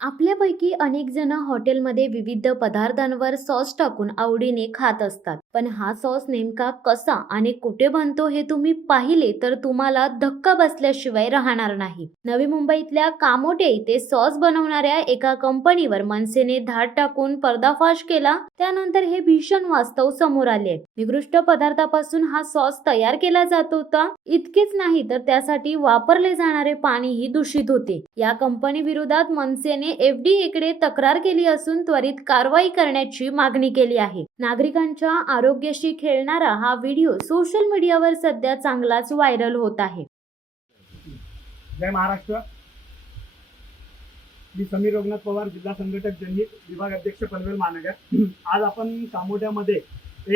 आपल्यापैकी अनेक जण हॉटेलमध्ये विविध पदार्थांवर सॉस टाकून आवडीने खात असतात. पण हा सॉस नेमका कसा आणि कुठे बनतो हे तुम्ही पाहिले तर तुम्हाला धक्का बसल्याशिवाय राहणार नाही. नवी मुंबईतल्या कामोठे इथे सॉस बनवणाऱ्या एका कंपनीवर मनसेने धाड टाकून पर्दाफाश केला. त्यानंतर हे भीषण वास्तव समोर आले. निकृष्ट पदार्थापासून हा सॉस तयार केला जात होता. इतकेच नाही तर त्यासाठी वापरले जाणारे पाणीही दूषित होते. या कंपनी विरोधात मनसेने FDA कडे तक्रार केली असून त्वरित कारवाई करण्याची मागणी केली आहे. नागरिकांच्या आरोग्याशी खेळणारा हा व्हिडिओ सोशल मीडियावर सध्या चांगलाच व्हायरल होत आहे. जय महाराष्ट्र. मी समीर रघुनाथ पवार, जिल्हा संघटक जनहित विभाग अध्यक्ष पनवेल महानगर. आज आपण कामोठ्यामध्ये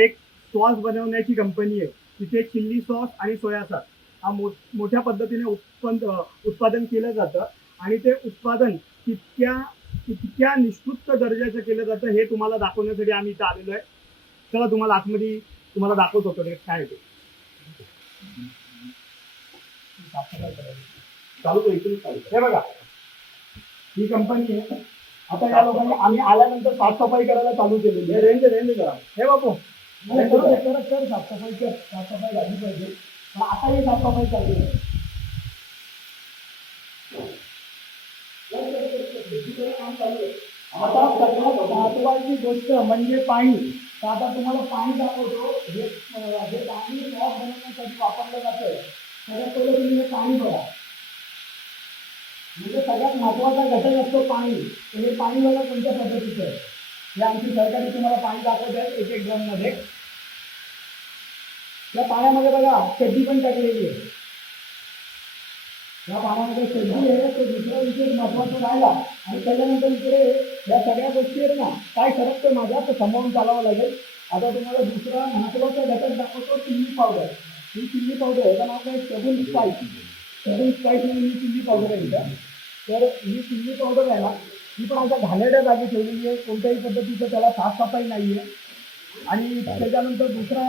एक सॉस बनवण्याची कंपनी आहे. तिथे चिल्ली सॉस आणि सोया सॉस हा मोठ्या पद्धतीने उत्पादन केलं जातं आणि ते उत्पादन तितक्या निष्कृत दर्जाचं केलं जातं हे तुम्हाला दाखवण्यासाठी आम्ही इथं आलेलो आहे. चला तुम्हाला आतमध्ये तुम्हाला दाखवतो काय ते चालू हे बघा, ही कंपनी आहे. आता या लोकांनी आम्ही आल्यानंतर साफसफाई करायला चालू केलेली आहे. रेंज करा. हे बापू साफसफाई झाली पाहिजे. आता ही साफसफाई चालली आहे. आता सगळ्यात महत्वाची गोष्ट म्हणजे पाणी. तर आता तुम्हाला पाणी दाखवतो. जे पाणी सॉस बनवण्यासाठी वापरलं जातं सगळ्यात पहिलं तुम्ही हे पाणी बघा. म्हणजे सगळ्यात महत्वाचा घटक असतो पाणी. तर हे पाणी बघा कोणत्या पद्धतीचं आहे. हे आमची सरकारी तुम्हाला पाणी दाखवत आहे 1-1 ड्रममध्ये. या पाण्यामध्ये बघा चड्डी पण टाकलेली आहे. या पाण्यामध्ये चड्डी आहे. तो दुसरा विषय महत्वाचा राहिला. आणि त्याच्यानंतर इकडे या सगळ्या गोष्टी आहेत ना, काय सरकतं माझ्या तर सांभाळून चालावं लागेल. आता तुम्हाला दुसरा महत्वाचा घटक दाखवतो, चिल्ली पावडर. ही चिल्ली पावडर याचं नाव काय, सेबुन स्पाइस म्हणून ही चिल्ली पावडर आहे इथं. तर ही चिल्ली पावडर आहे ना, ही पण आता घाणेरड्या जागी ठेवलेली आहे. कोणत्याही पद्धतीचं त्याला साफसफाई नाही आहे. आणि त्याच्यानंतर दुसरा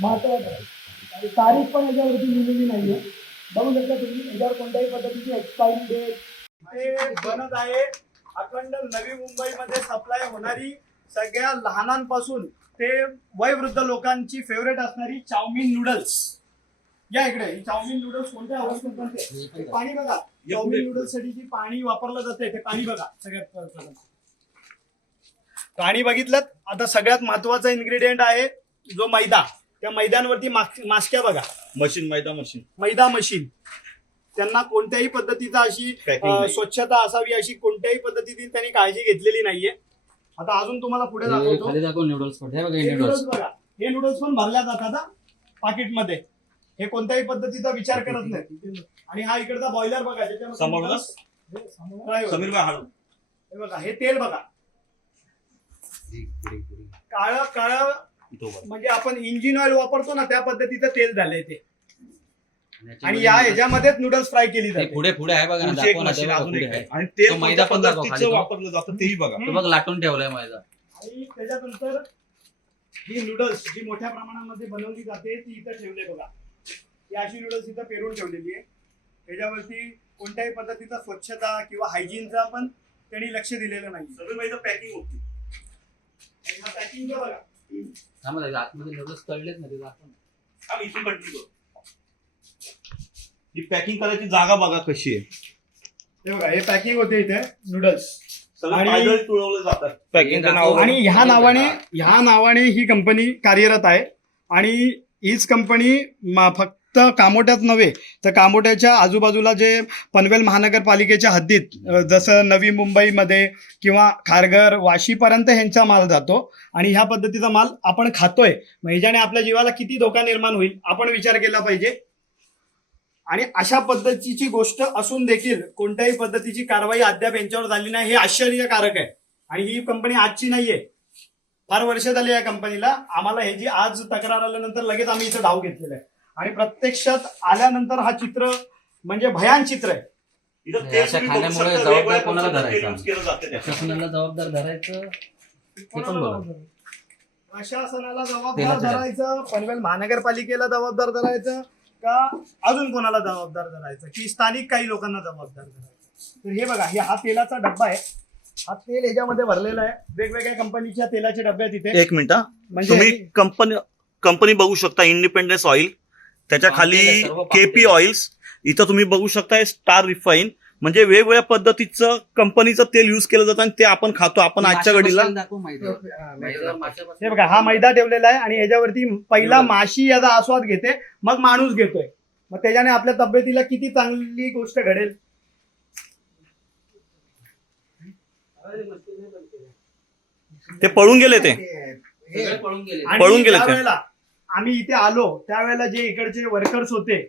महत्वाचा तारीख पण याच्यावरती लिहिलेली नाही आहे. बघू शकता तुम्ही, याच्यावर कोणत्याही पद्धतीची एक्सपायरी डेट ते बनत आहे. अखंड नवी मुंबईमध्ये सप्लाय होणारी सगळ्या लहानांपासून ते वयोवृद्ध लोकांची फेवरेट असणारी चाऊमिन नूडल्स. या इकडे ही चाऊमिन नूडल्स कोणत्या अवस्थेत बनते. पाणी बघा, चाऊमिन नूडल्स साठी जी पाणी वापरलं जाते ते पाणी बघा. सगळ्यात पाणी बघितलं. आता सगळ्यात महत्वाचा इन्ग्रेडियंट आहे जो मैदा. त्या मैद्यांवरती मास्क्या बघा. मैदा मशीन. त्यांना कोणत्याही पद्धतीचा अशी स्वच्छता असावी अशी कोणत्याही पद्धतीची त्यांनी काळजी घेतलेली नाहीये. आता अजून तुम्हाला पुढे दाखवतो. नूडल्स बघा. हे नूडल्स पण भरल्या जातात पाकिटमध्ये. हे कोणत्याही पद्धतीचा विचार करत नाही. आणि हा इकडचा बॉयलर बघा, ज्याच्यामध्ये हे बघा, हे तेल बघा, काळं म्हणजे आपण इंजिन ऑइल वापरतो ना त्या पद्धतीचं तेल झालंय ते. आणि या ह्याच्यामध्येच नूडल्स फ्राय केली जाते. पुढे आहे बघा ना, आणि ते मैदा पण वापरलं जातं तेही बघा. बघ लाटून ठेवलाय मैदा. आणि त्याच्यानंतर ही नूडल्स जी मोठ्या प्रमाणामध्ये बनवली जाते ती इथं ठेवले बघा. ही अशी नूडल्स इथं पेरून ठेवलेली आहे. त्याच्यावरती कोणत्याही पद्धतीचा स्वच्छता किंवा हायजीनचा पण त्यांनी लक्ष दिलेलं नाही. सगळं पॅकिंग होती. पॅकिंग बघा. आतमध्ये नूडल्स तळलेत ना, ते दाखव. इथून कंटिन्यू. ही पॅकिंग करायची जागा बघा कशी आहे. हे बघा, हे पॅकिंग होते इथे नूडल्स. आणि तुळवले जातात पॅकिंग. आणि ह्या नावाने ही कंपनी कार्यरत आहे. आणि हीच कंपनी फक्त कामोठ्यात नव्हे तर कामोठ्याच्या आजूबाजूला जे पनवेल महानगरपालिकेच्या हद्दीत जसं नवी मुंबईमध्ये किंवा खारघर वाशीपर्यंत ह्यांचा माल जातो. आणि ह्या पद्धतीचा माल आपण खातोय. ह्याच्याने आपल्या जीवाला किती धोका निर्माण होईल आपण विचार केला पाहिजे. आणि अशा पद्धतीची गोष्ट असून देखील कोणत्याही पद्धतीची कारवाई अद्याप यांच्यावर झाली नाही, हे आश्चर्यकारक आहे. आणि ही कंपनी आजची नाहीये, फार वर्ष झाली या कंपनीला. आम्हाला हे जी आज तक्रार आल्यानंतर लगेच आम्ही इथं धाव घेतलेला आहे. आणि प्रत्यक्षात आल्यानंतर हा चित्र म्हणजे भयान चित्र आहे. खाण्यामुळे जबाबदार कोणाला जबाबदार धरायचं, प्रशासनाला जबाबदार धरायचं, पनवेल महानगरपालिकेला जबाबदार धरायचं का अजून कोणाला जबाबदार धरायचं, की स्थानिक काही लोकांना जबाबदार धरायचं. तर हे बघा, हा तेलाचा डब्बा आहे. हा तेल ह्याच्यामध्ये भरलेला आहे. वेगवेगळ्या कंपनीच्या तेलाचे डबे आहेत इथे. एक मिनिट हा. म्हणजे तुम्ही कंपनी बघू शकता, इंडिपेंडन्स ऑइल, त्याच्या खाली Palm तेल आहे, सर्व palm केपी तेल आहे. ऑइल्स. इथं तुम्ही बघू शकता स्टार रिफाईन. म्हणजे वेगवेगळ्या पद्धतीचं कंपनीचं तेल युज केलं जातं आणि ते आपण खातो. आपण आजच्या घडीला हे बघा, हा मैदा ठेवलेला आहे आणि ह्याच्यावरती पहिला माशी याचा आस्वाद घेते, मग माणूस घेतोय. मग त्याच्याने आपल्या तब्येतीला किती चांगली गोष्ट घडेल. ते पळून गेले ते. पळून गेले. आणि पळून गेले ते. त्यावेळेला आम्ही इथे आलो त्यावेळेला जे इकडचे वर्कर्स होते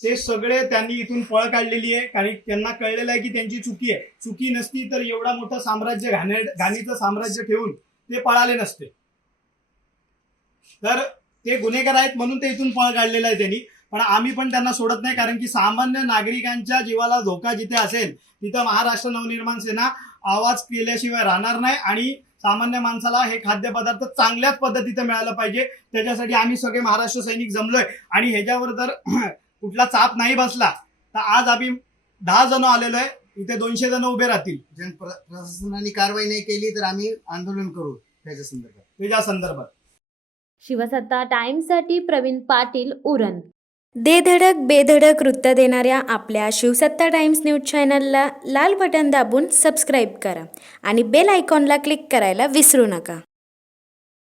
ते सगळे त्यांनी इथून पळ काढलेली आहे. कारण त्यांना कळलेलं आहे की त्यांची चुकी आहे. चुकी नसती तर एवढा मोठं साम्राज्य, घाणीचं साम्राज्य ठेवून ते पळाले नसते. तर ते गुन्हेगार आहेत म्हणून ते इथून पळ काढलेलं आहे त्यांनी. पण आम्ही पण त्यांना सोडत नाही, कारण की सामान्य नागरिकांच्या जीवाला धोका जिथे असेल तिथं महाराष्ट्र नवनिर्माण सेना आवाज केल्याशिवाय राहणार नाही. आणि सामान्य माणसाला हे खाद्यपदार्थ चांगल्याच पद्धतीने मिळालं पाहिजे. त्याच्यासाठी आम्ही सगळे महाराष्ट्र सैनिक जमलोय. आणि ह्याच्यावर जर कुठला चाप नाही बसला तर आज आम्ही 10 जण आलेलो आहे. इथे 200 जण उभे राहतील. प्रशासनाने कारवाई नाही केली तर आम्ही आंदोलन करू त्याच्या संदर्भात. शिवसत्ता टाइम्ससाठी प्रवीण पाटील, उरण. दे धडक बेधडक वृत्त देणाऱ्या आपल्या शिवसत्ता टाइम्स न्यूज चॅनलला लाल बटन दाबून सबस्क्राईब करा आणि बेल आयकॉनला क्लिक करायला विसरू नका.